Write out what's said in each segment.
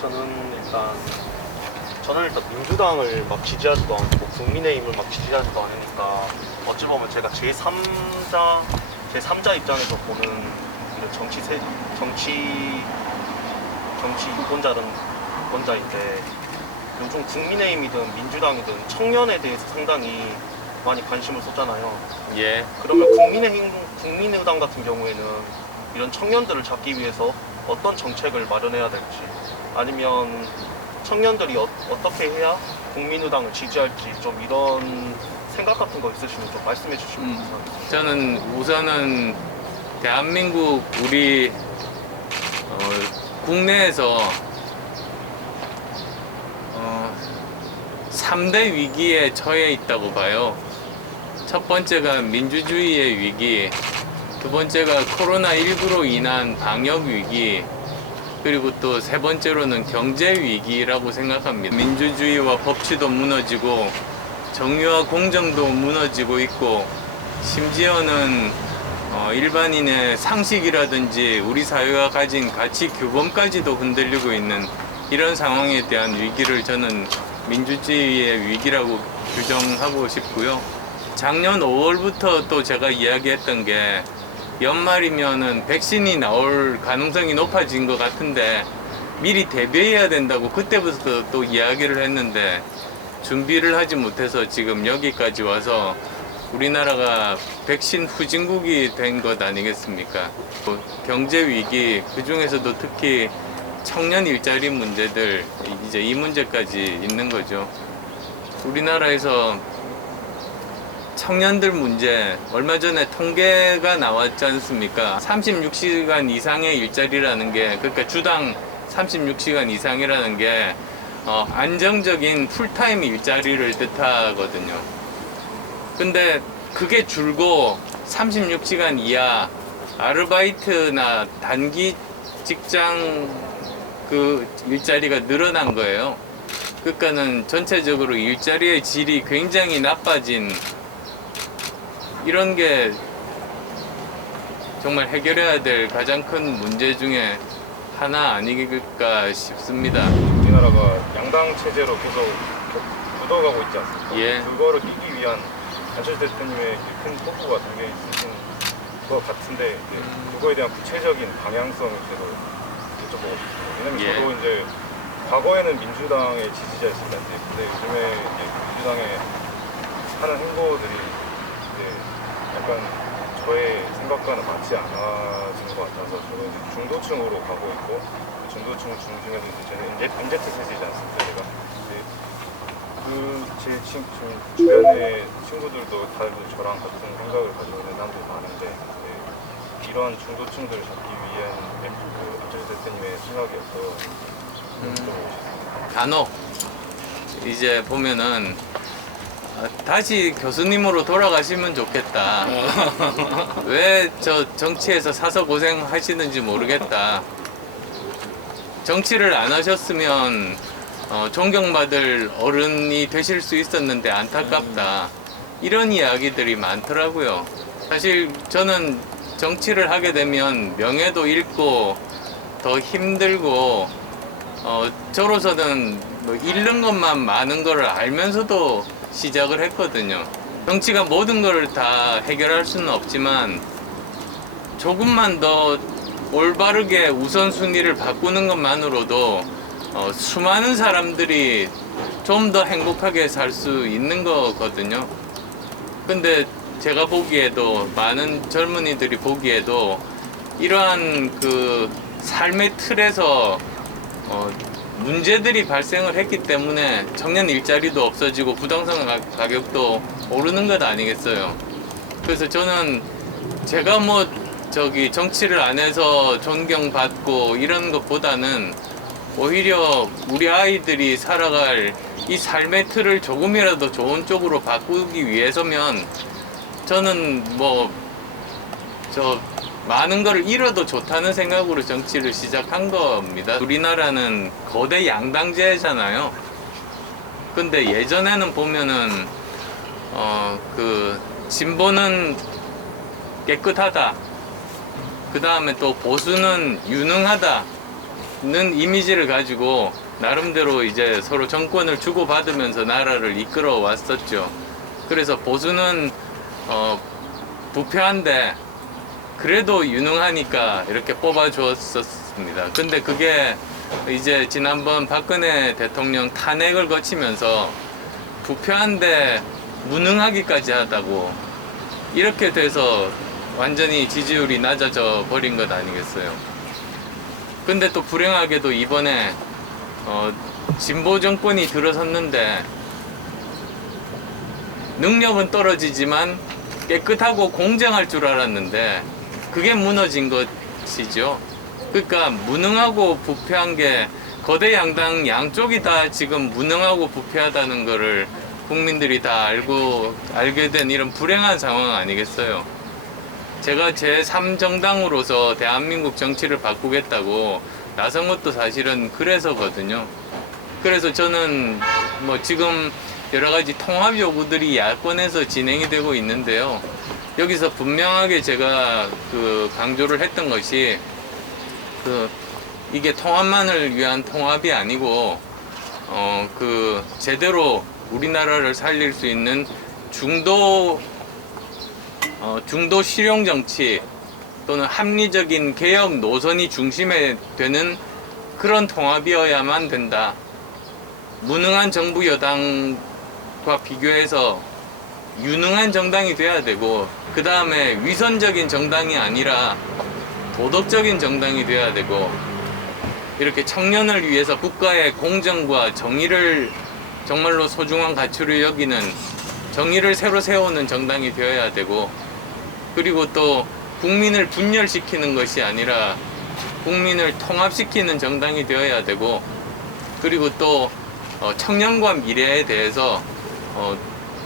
저는 일단 민주당을 막 지지하지도 않고 국민의힘을 막 지지하지도 않으니까 어찌 보면 제가 제3자 입장에서 보는 이런 정치 유권자인데 요즘 국민의힘이든 민주당이든 청년에 대해서 상당히 많이 관심을 쏟잖아요. 예. 그러면 국민의당 같은 경우에는 이런 청년들을 잡기 위해서 어떤 정책을 마련해야 될지, 아니면 청년들이 어떻게 해야 국민의당을 지지할지, 좀 이런 생각 같은 거 있으시면 좀 말씀해 주시면 감사하겠습니다. 저는 우선은 대한민국 우리 국내에서 3대 위기에 처해 있다고 봐요. 첫 번째가 민주주의의 위기, 두 번째가 코로나19로 인한 방역 위기, 그리고 또 세 번째로는 경제 위기라고 생각합니다. 민주주의와 법치도 무너지고 정의와 공정도 무너지고 있고, 심지어는 일반인의 상식이라든지 우리 사회가 가진 가치 규범까지도 흔들리고 있는 이런 상황에 대한 위기를 저는 민주주의의 위기라고 규정하고 싶고요. 작년 5월부터 또 제가 이야기했던 게, 연말이면은 백신이 나올 가능성이 높아진 것 같은데 미리 대비해야 된다고 그때부터 또 이야기를 했는데 준비를 하지 못해서 지금 여기까지 와서 우리나라가 백신 후진국이 된 것 아니겠습니까? 경제 위기, 그 중에서도 특히 청년 일자리 문제들, 이제 이 문제까지 있는 거죠. 우리나라에서 청년들 문제, 얼마 전에 통계가 나왔지 않습니까? 36시간 이상의 일자리라는 게, 그러니까 주당 36시간 이상이라는 게 안정적인 풀타임 일자리를 뜻하거든요. 근데 그게 줄고 36시간 이하 아르바이트나 단기 직장 그 일자리가 늘어난 거예요. 그러니까는 전체적으로 일자리의 질이 굉장히 나빠진, 이런 게 정말 해결해야 될 가장 큰 문제 중에 하나 아니길까 싶습니다. 우리나라가 양당 체제로 계속 굳어가고 있지 않습니까? 예. 그거를 이기 위한 안철수 대표님의 큰 포부가 담겨 있으신 것 같은데, 그거에 대한 구체적인 방향성을 저도 여쭤보고 싶습니다. 왜냐면 예. 저도 이제 과거에는 민주당의 지지자였습니다. 근데 요즘에 이제 민주당에 하는 행보들이 이제 약간 저의 생각과는 맞지 않아지는 것 같아서, 저는 이제 중도층으로 가고 있고, 그 중도층 중에서 이제 저는 MZ 세대이지 않습니까? 제가 제 주변의 친구들도 다들 저랑 같은 생각을 가지고 있는 사람들이 많은데, 이러한 중도층들을 잡기 위한 안철수 대표님의 생각이었어요. 간혹 이제 보면은 다시 교수님으로 돌아가시면 좋겠다. 왜 저 정치에서 사서 고생하시는지 모르겠다. 정치를 안 하셨으면 존경받을 어른이 되실 수 있었는데 안타깝다. 이런 이야기들이 많더라고요. 사실 저는 정치를 하게 되면 명예도 잃고 더 힘들고, 저로서는 뭐 잃는 것만 많은 걸 알면서도 시작을 했거든요. 정치가 모든 걸 다 해결할 수는 없지만 조금만 더 올바르게 우선순위를 바꾸는 것만으로도 수많은 사람들이 좀 더 행복하게 살 수 있는 거거든요. 근데 제가 보기에도, 많은 젊은이들이 보기에도 이러한 그 삶의 틀에서 문제들이 발생을 했기 때문에 청년 일자리도 없어지고 부동산 가격도 오르는 것 아니겠어요. 그래서 저는 제가 뭐 정치를 안 해서 존경받고 이런 것보다는 오히려 우리 아이들이 살아갈 이 삶의 틀을 조금이라도 좋은 쪽으로 바꾸기 위해서면 저는 많은 걸 잃어도 좋다는 생각으로 정치를 시작한 겁니다. 우리나라는 거대 양당제잖아요. 근데 예전에는 보면은 진보는 깨끗하다, 그 다음에 또 보수는 유능하다, 이미지를 가지고 나름대로 이제 서로 정권을 주고받으면서 나라를 이끌어 왔었죠. 그래서 보수는 부패한데 그래도 유능하니까 이렇게 뽑아주었었습니다. 근데 그게 이제 지난번 박근혜 대통령 탄핵을 거치면서 부패한데 무능하기까지 하다고 이렇게 돼서 완전히 지지율이 낮아져 버린 것 아니겠어요. 근데 또 불행하게도 이번에 진보 정권이 들어섰는데 능력은 떨어지지만 깨끗하고 공정할 줄 알았는데 그게 무너진 것이죠. 그러니까 무능하고 부패한 게 거대 양당 양쪽이 다 지금 무능하고 부패하다는 거를 국민들이 다 알게 된 이런 불행한 상황 아니겠어요. 제가 제3정당으로서 대한민국 정치를 바꾸겠다고 나선 것도 사실은 그래서거든요. 그래서 저는 뭐 지금 여러 가지 통합 요구들이 야권에서 진행이 되고 있는데요. 여기서 분명하게 제가 강조를 했던 것이 이게 통합만을 위한 통합이 아니고 제대로 우리나라를 살릴 수 있는 중도 실용 정치 또는 합리적인 개혁 노선이 중심에 되는 그런 통합이어야만 된다. 무능한 정부 여당과 비교해서 유능한 정당이 돼야 되고 그 다음에 위선적인 정당이 아니라 도덕적인 정당이 돼야 되고 이렇게 청년을 위해서 국가의 공정과 정의를 정말로 소중한 가치로 여기는 정의를 새로 세우는 정당이 되어야 되고 그리고 또 국민을 분열시키는 것이 아니라 국민을 통합시키는 정당이 되어야 되고 그리고 또 청년과 미래에 대해서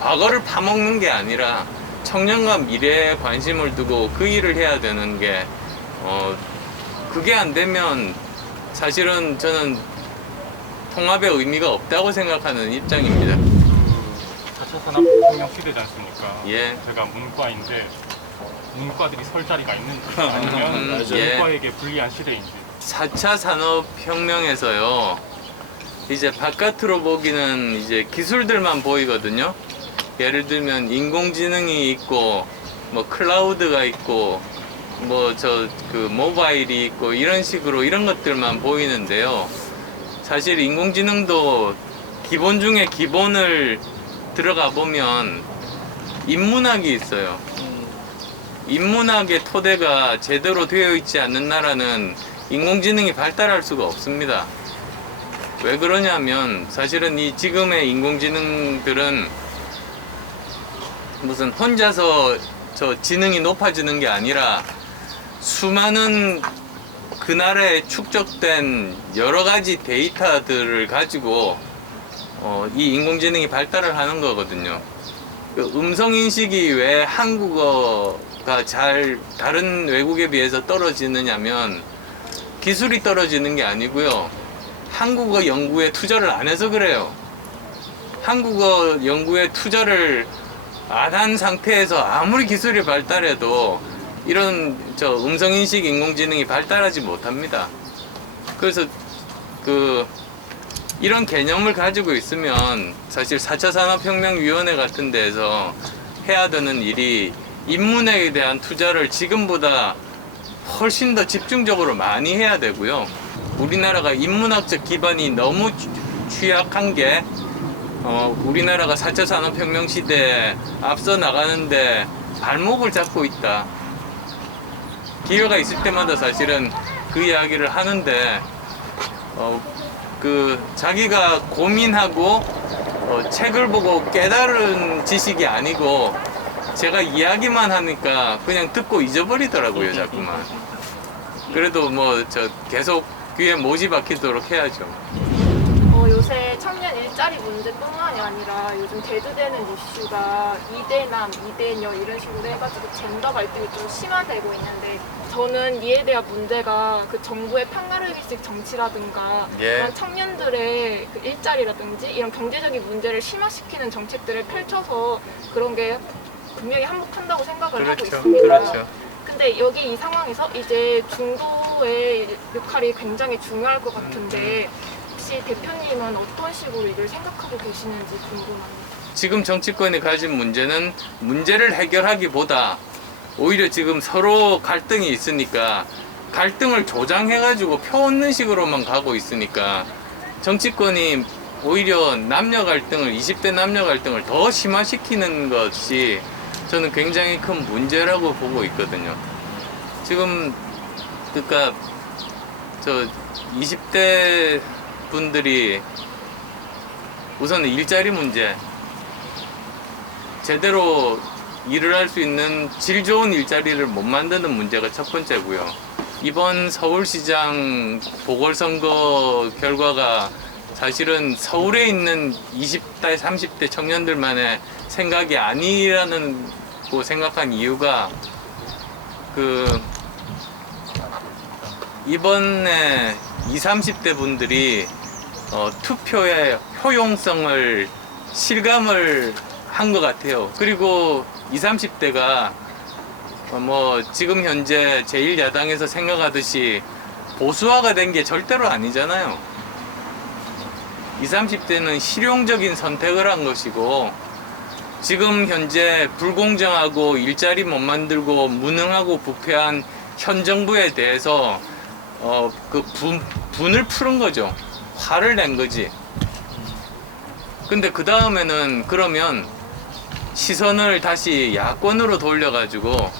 과거를 파먹는 게 아니라 청년과 미래에 관심을 두고 그 일을 해야 되는 게 그게 안 되면 사실은 저는 통합의 의미가 없다고 생각하는 입장입니다. 4차 산업혁명 시대지 않습니까? 예. 제가 문과인데 문과들이 설 자리가 있는지 아니면 예. 문과에게 불리한 시대인지 4차 산업혁명에서요, 이제 바깥으로 보기는 이제 기술들만 보이거든요. 예를 들면 인공지능이 있고, 뭐 클라우드가 있고, 뭐 모바일이 있고, 이런 식으로 이런 것들만 보이는데요. 사실 인공지능도 기본 중에 기본을 들어가 보면 인문학이 있어요. 인문학의 토대가 제대로 되어 있지 않는 나라는 인공지능이 발달할 수가 없습니다. 왜 그러냐면 사실은 이 지금의 인공지능들은 무슨 혼자서 저 지능이 높아지는 게 아니라 수많은 그날에 축적된 여러 가지 데이터들을 가지고 이 인공지능이 발달을 하는 거거든요. 음성인식이 왜 한국어가 다른 외국에 비해서 떨어지느냐면 기술이 떨어지는 게 아니고요. 한국어 연구에 투자를 안 해서 그래요. 한국어 연구에 투자를 안 한 상태에서 아무리 기술이 발달해도 이런 음성인식 인공지능이 발달하지 못합니다. 그래서 이런 개념을 가지고 있으면 사실 4차 산업혁명위원회 같은 데에서 해야 되는 일이 인문학에 대한 투자를 지금보다 훨씬 더 집중적으로 많이 해야 되고요. 우리나라가 인문학적 기반이 너무 취약한 게 우리나라가 4차 산업혁명 시대에 앞서 나가는데 발목을 잡고 있다. 기회가 있을 때마다 사실은 그 이야기를 하는데 자기가 고민하고 책을 보고 깨달은 지식이 아니고 제가 이야기만 하니까 그냥 듣고 잊어버리더라고요, 자꾸만. 그래도 계속 귀에 못이 박히도록 해야죠. 요새 청년 일자리 문제뿐만이 아니라 요즘 대두되는 이슈가 2대남, 2대녀 이런 식으로 해가지고 젠더 갈등이 좀 심화되고 있는데 저는 이에 대한 문제가 정부의 편가르기식 정치라든가 그런 청년들의 일자리라든지 이런 경제적인 문제를 심화시키는 정책들을 펼쳐서 그런 게 분명히 한몫한다고 생각을 하고 있습니다. 그렇죠. 근데 여기 이 상황에서 이제 중도 정부의 역할이 굉장히 중요할 것 같은데 혹시 대표님은 어떤 식으로 이걸 생각하고 계시는지 궁금합니다. 지금 정치권이 가진 문제는 문제를 해결하기보다 오히려 지금 서로 갈등이 있으니까 갈등을 조장해가지고 표 얻는 식으로만 가고 있으니까 정치권이 오히려 남녀 갈등을 20대 남녀 갈등을 더 심화시키는 것이 저는 굉장히 큰 문제라고 보고 있거든요. 지금 그러니까 저 20대 분들이 우선은 일자리 문제 제대로 일을 할 수 있는 질 좋은 일자리를 못 만드는 문제가 첫 번째고요. 이번 서울시장 보궐선거 결과가 사실은 서울에 있는 20대, 30대 청년들만의 생각이 아니라고 생각한 이유가 이번에 20, 30대 분들이 투표의 효용성을 실감을 한 것 같아요. 그리고 20, 30대가 뭐 지금 현재 제1야당에서 생각하듯이 보수화가 된 게 절대로 아니잖아요. 20, 30대는 실용적인 선택을 한 것이고 지금 현재 불공정하고 일자리 못 만들고 무능하고 부패한 현 정부에 대해서 분을 푸는 거죠. 화를 낸 거지. 근데 그 다음에는 그러면 시선을 다시 야권으로 돌려가지고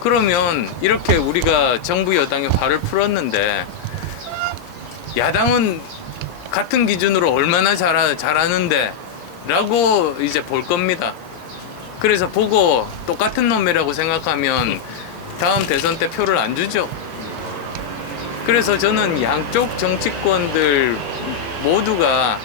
그러면 이렇게 우리가 정부 여당의 화를 풀었는데 야당은 같은 기준으로 얼마나 잘하는데 라고 이제 볼 겁니다. 그래서 보고 똑같은 놈이라고 생각하면 다음 대선 때 표를 안 주죠. 그래서 저는 양쪽 정치권들 모두가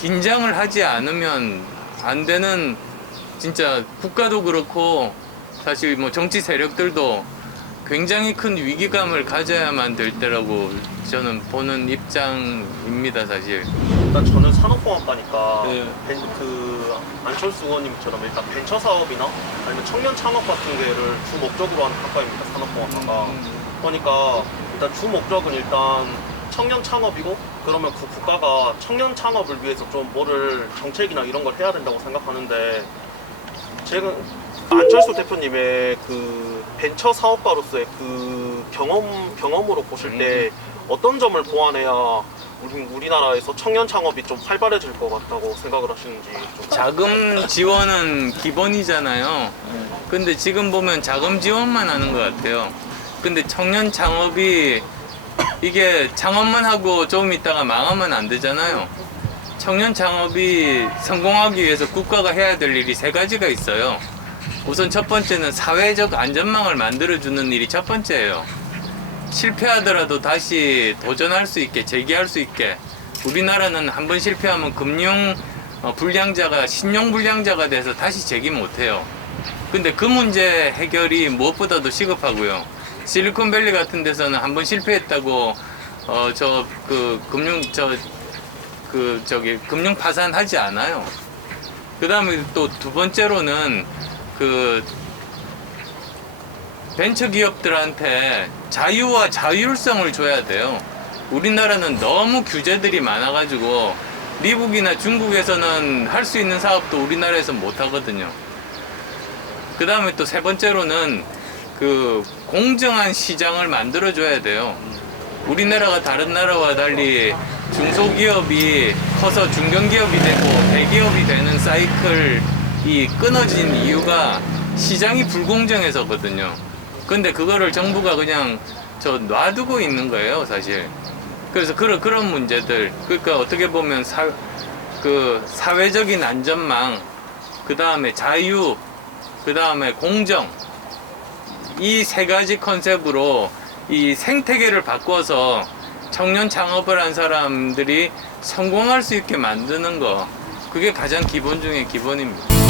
긴장을 하지 않으면 안 되는, 진짜 국가도 그렇고 사실 뭐 정치 세력들도 굉장히 큰 위기감을 가져야만 될 때라고 저는 보는 입장입니다, 사실. 일단 저는 산업공학과니까 네. 안철수 의원님처럼 일단 벤처 사업이나 아니면 청년 창업 같은 게를 주 목적으로 하는 학과입니다, 산업공학과가. 그러니까 일단 주 목적은 일단 청년 창업이고, 그러면 그 국가가 청년 창업을 위해서 좀 뭐를 정책이나 이런 걸 해야 된다고 생각하는데, 제가 안철수 대표님의 그 벤처 사업가로서의 그 경험으로 보실 때 어떤 점을 보완해야 우리나라에서 청년 창업이 좀 활발해질 것 같다고 생각을 하시는지 좀. 자금 지원은 기본이잖아요. 근데 지금 보면 자금 지원만 하는 것 같아요. 근데 청년 창업이 이게 창업만 하고 조금 있다가 망하면 안 되잖아요. 청년 창업이 성공하기 위해서 국가가 해야 될 일이 세 가지가 있어요. 우선 첫 번째는 사회적 안전망을 만들어주는 일이 첫 번째예요. 실패하더라도 다시 도전할 수 있게, 재기할 수 있게. 우리나라는 한번 실패하면 금융 불량자가, 신용 불량자가 돼서 다시 재기 못해요. 근데 그 문제 해결이 무엇보다도 시급하고요. 실리콘밸리 같은 데서는 한번 실패했다고 금융 파산하지 않아요. 그 다음에 또 두 번째로는 벤처 기업들한테 자유와 자율성을 줘야 돼요. 우리나라는 너무 규제들이 많아가지고 미국이나 중국에서는 할 수 있는 사업도 우리나라에서 못 하거든요. 그 다음에 또 세 번째로는 공정한 시장을 만들어줘야 돼요. 우리나라가 다른 나라와 달리 중소기업이 커서 중견기업이 되고 대기업이 되는 사이클이 끊어진 이유가 시장이 불공정해서거든요. 근데 그거를 정부가 그냥 놔두고 있는 거예요, 사실. 그래서 그런 문제들, 그러니까 어떻게 보면 사회적인 안전망, 그 다음에 자유, 그 다음에 공정, 이 세 가지 컨셉으로 이 생태계를 바꿔서 청년 창업을 한 사람들이 성공할 수 있게 만드는 거, 그게 가장 기본 중에 기본입니다.